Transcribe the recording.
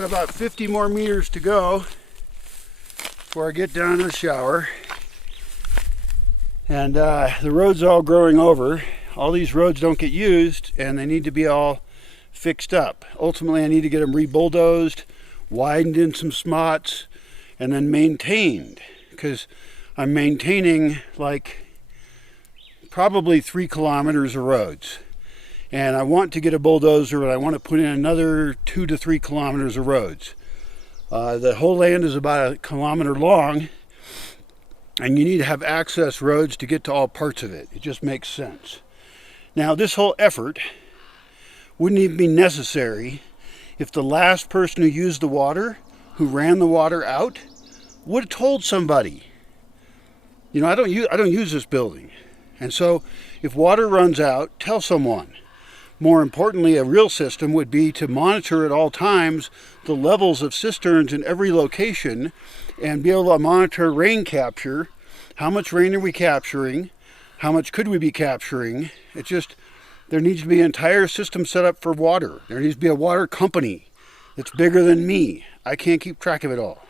got about 50 more meters to go before I get down to the shower. And the road's all growing over. All these roads don't get used, and they need to be all fixed up. Ultimately, I need to get them re-bulldozed, widened in some spots, and then maintained, because I'm maintaining like probably 3 kilometers of roads. And I want to get a bulldozer, and I want to put in another 2 to 3 kilometers of roads. The whole land is about 1 kilometer long, and you need to have access roads to get to all parts of it. It just makes sense. Now, this whole effort wouldn't even be necessary if the last person who used the water, who ran the water out, would have told somebody. You know, I don't use this building. And so if water runs out, tell someone. More importantly, a real system would be to monitor at all times the levels of cisterns in every location and be able to monitor rain capture. How much rain are we capturing? How much could we be capturing? It's just, there needs to be an entire system set up for water. There needs to be a water company that's bigger than me. I can't keep track of it all.